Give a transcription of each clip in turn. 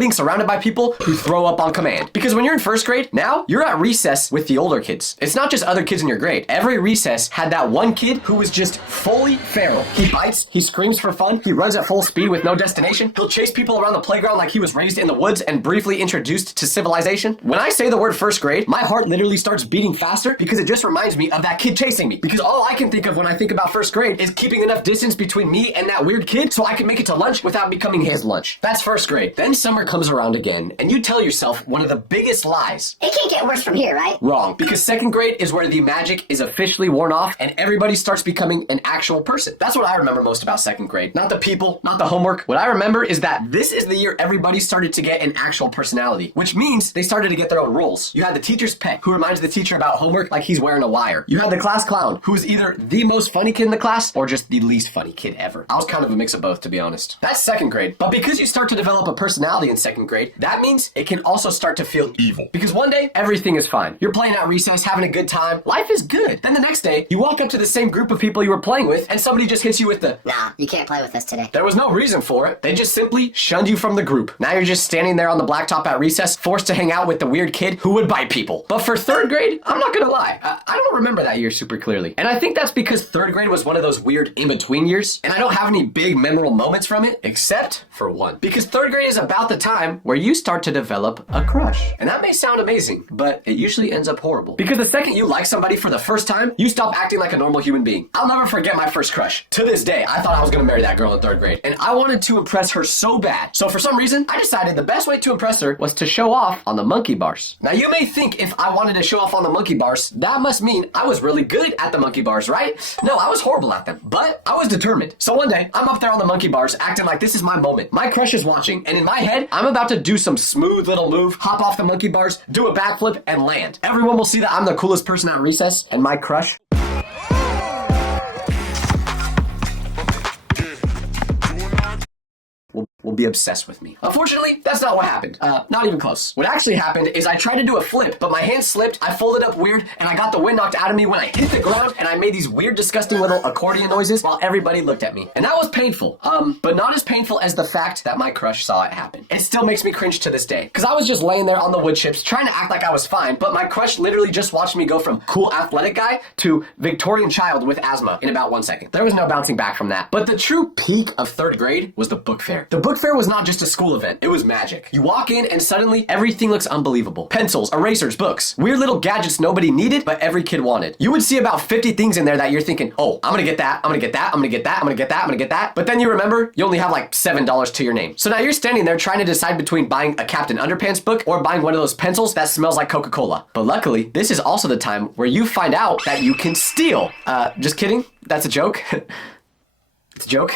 being surrounded by people who throw up on command. Because when you're in first grade, now you're at recess with the older kids. It's not just other kids in your grade. Every recess had that one kid who was just fully feral. He bites, he screams for fun, he runs at full speed with no destination. He'll chase people around the playground like he was raised in the woods and briefly introduced to civilization. When I say the word first grade, my heart literally starts beating faster because it just reminds me of that kid chasing me. Because all I can think of when I think about first grade is keeping enough distance between me and that weird kid so I can make it to lunch without becoming his lunch. That's first grade. Then summer comes around again and you tell yourself one of the biggest lies. It can't get worse from here, right? Wrong. Because second grade is where the magic is officially worn off and everybody starts becoming an actual person. That's what I remember most about second grade. Not the people, not the homework. What I remember is that this is the year everybody started to get an actual personality, which means they started to get their own roles. You had the teacher's pet, who reminds the teacher about homework like he's wearing a wire. You had the class clown, who is either the most funny kid in the class or just the least funny kid ever. I was kind of a mix of both, to be honest. That's second grade. But because you start to develop a personality in second grade, that means it can also start to feel evil. Because one day, everything is fine. You're playing at recess, having a good time. Life is good. Then the next day, you walk up to the same group of people you were playing with, and somebody just hits you with the, "Nah, you can't play with us today." There was no reason for it. They just simply shunned you from the group. Now you're just standing there on the blacktop at recess, forced to hang out with the weird kid who would bite people. But for third grade, I'm not gonna lie, I don't remember that year super clearly. And I think that's because third grade was one of those weird in-between years, and I don't have any big memorable moments from it, except for one. Because third grade is about the time where you start to develop a crush. And that may sound amazing, but it usually ends up horrible. Because the second you like somebody for the first time, you stop acting like a normal human being. I'll never forget my first crush. To this day, I thought I was gonna marry that girl in third grade, and I wanted to impress her so bad. So for some reason, I decided the best way to impress her was to show off on the monkey bars. Now you may think if I wanted to show off on the monkey bars, that must mean I was really good at the monkey bars, right? No, I was horrible at them, but I was determined. So one day, I'm up there on the monkey bars acting like this is my moment. My crush is watching, and in my head, I'm about to do some smooth little move, hop off the monkey bars, do a backflip, and land. Everyone will see that I'm the coolest person at recess, and my crush will be obsessed with me. Unfortunately, that's not what happened. Not even close. What actually happened is I tried to do a flip, but my hand slipped, I folded up weird, and I got the wind knocked out of me when I hit the ground, and I made these weird, disgusting little accordion noises while everybody looked at me. And that was painful. But not as painful as the fact that my crush saw it happen. It still makes me cringe to this day. Because I was just laying there on the wood chips, trying to act like I was fine, but my crush literally just watched me go from cool athletic guy to Victorian child with asthma in about 1 second. There was no bouncing back from that. But the true peak of third grade was the book fair. The book fair was not just a school event, it was magic. You walk in and suddenly everything looks unbelievable. Pencils, erasers, books, weird little gadgets nobody needed, but every kid wanted. You would see about 50 things in there that you're thinking, oh, I'm gonna get that, I'm gonna get that, I'm gonna get that, I'm gonna get that, I'm gonna get that. But then you remember, you only have like $7 to your name. So now you're standing there trying to decide between buying a Captain Underpants book or buying one of those pencils that smells like Coca-Cola. But luckily, this is also the time where you find out that you can steal. Just kidding, that's a joke. It's a joke.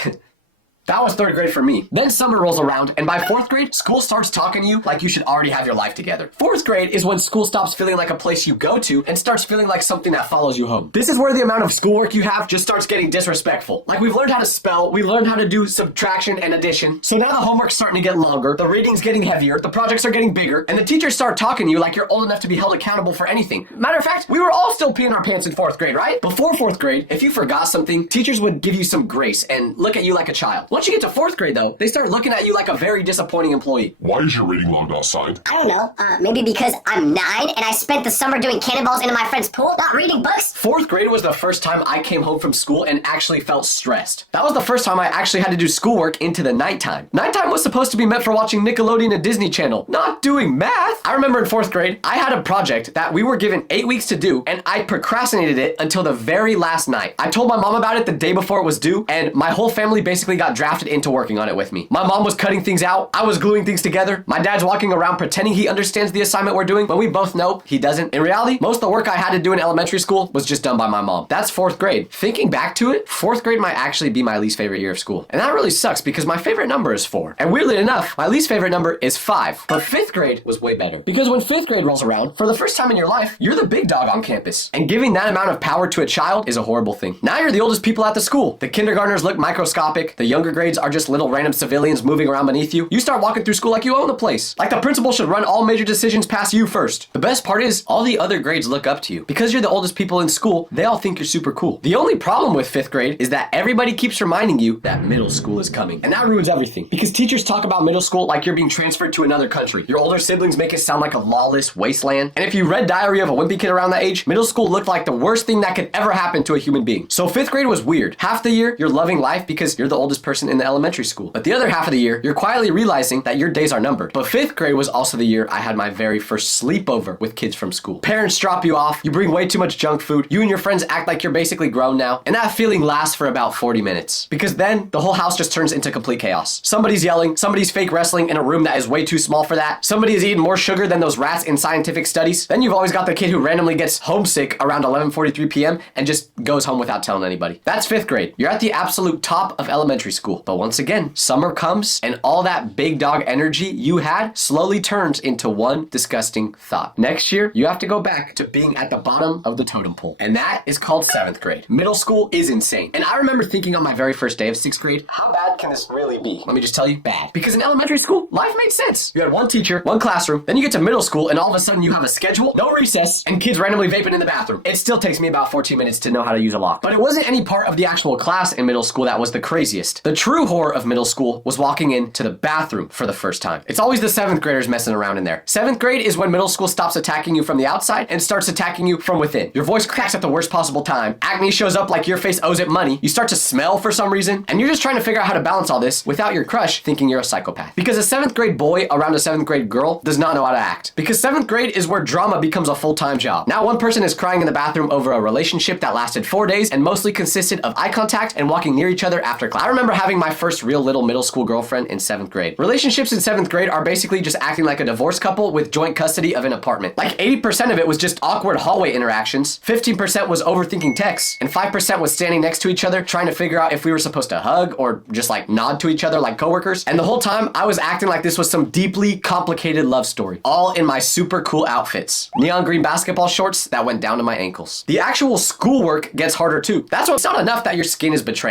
That was third grade for me. Then summer rolls around, and by fourth grade, school starts talking to you like you should already have your life together. Fourth grade is when school stops feeling like a place you go to and starts feeling like something that follows you home. This is where the amount of schoolwork you have just starts getting disrespectful. Like we've learned how to spell, we learned how to do subtraction and addition, so now the homework's starting to get longer, the reading's getting heavier, the projects are getting bigger, and the teachers start talking to you like you're old enough to be held accountable for anything. Matter of fact, we were all still peeing our pants in fourth grade, right? Before fourth grade, if you forgot something, teachers would give you some grace and look at you like a child. Once you get to fourth grade, though, they start looking at you like a very disappointing employee. Why is your rating logged outside? I don't know. Maybe because I'm 9 and I spent the summer doing cannonballs into my friend's pool, not reading books. Fourth grade was the first time I came home from school and actually felt stressed. That was the first time I actually had to do schoolwork into the nighttime. Nighttime was supposed to be meant for watching Nickelodeon and Disney Channel, not doing math. I remember in fourth grade, I had a project that we were given 8 weeks to do, and I procrastinated it until the very last night. I told my mom about it the day before it was due, and my whole family basically got drafted into working on it with me. My mom was cutting things out, I was gluing things together, my dad's walking around pretending he understands the assignment we're doing, but we both know he doesn't. In reality, most of the work I had to do in elementary school was just done by my mom. That's fourth grade. Thinking back to it, fourth grade might actually be my least favorite year of school. And that really sucks because my favorite number is 4. And weirdly enough, my least favorite number is 5. But fifth grade was way better. Because when fifth grade rolls around, for the first time in your life, you're the big dog on campus. And giving that amount of power to a child is a horrible thing. Now you're the oldest people at the school. The kindergartners look microscopic, the younger grades are just little random civilians moving around beneath you, you start walking through school like you own the place. Like the principal should run all major decisions past you first. The best part is, all the other grades look up to you. Because you're the oldest people in school, they all think you're super cool. The only problem with 5th grade is that everybody keeps reminding you that middle school is coming. And that ruins everything. Because teachers talk about middle school like you're being transferred to another country. Your older siblings make it sound like a lawless wasteland. And if you read Diary of a Wimpy Kid around that age, middle school looked like the worst thing that could ever happen to a human being. So 5th grade was weird. Half the year, you're loving life because you're the oldest person in the elementary school. But the other half of the year, you're quietly realizing that your days are numbered. But 5th grade was also the year I had my very first sleepover with kids from school. Parents drop you off, you bring way too much junk food, you and your friends act like you're basically grown now, and that feeling lasts for about 40 minutes. Because then, the whole house just turns into complete chaos. Somebody's yelling, somebody's fake wrestling in a room that is way too small for that, somebody is eating more sugar than those rats in scientific studies. Then you've always got the kid who randomly gets homesick around 11:43 p.m. and just goes home without telling anybody. That's 5th grade. You're at the absolute top of elementary school. But once again, summer comes and all that big dog energy you had slowly turns into one disgusting thought. Next year, you have to go back to being at the bottom of the totem pole. And that is called 7th grade. Middle school is insane. And I remember thinking on my very first day of 6th grade, how bad can this really be? Let me just tell you, bad. Because in elementary school, life made sense. You had one teacher, one classroom, then you get to middle school and all of a sudden you have a schedule, no recess, and kids randomly vaping in the bathroom. It still takes me about 14 minutes to know how to use a lock. But it wasn't any part of the actual class in middle school that was the craziest. The true horror of middle school was walking into the bathroom for the first time. It's always the 7th graders messing around in there. 7th grade is when middle school stops attacking you from the outside and starts attacking you from within. Your voice cracks at the worst possible time. Acne shows up like your face owes it money. You start to smell for some reason, and you're just trying to figure out how to balance all this without your crush thinking you're a psychopath. Because a 7th grade boy around a 7th grade girl does not know how to act. Because 7th grade is where drama becomes a full-time job. Now one person is crying in the bathroom over a relationship that lasted 4 days and mostly consisted of eye contact and walking near each other after class. I remember having my first real little middle school girlfriend in 7th grade. Relationships in 7th grade are basically just acting like a divorced couple with joint custody of an apartment. Like 80% of it was just awkward hallway interactions, 15% was overthinking texts, and 5% was standing next to each other trying to figure out if we were supposed to hug or just like nod to each other like coworkers. And the whole time I was acting like this was some deeply complicated love story, all in my super cool outfits. Neon green basketball shorts that went down to my ankles. The actual schoolwork gets harder too. That's why it's not enough that your skin is betraying.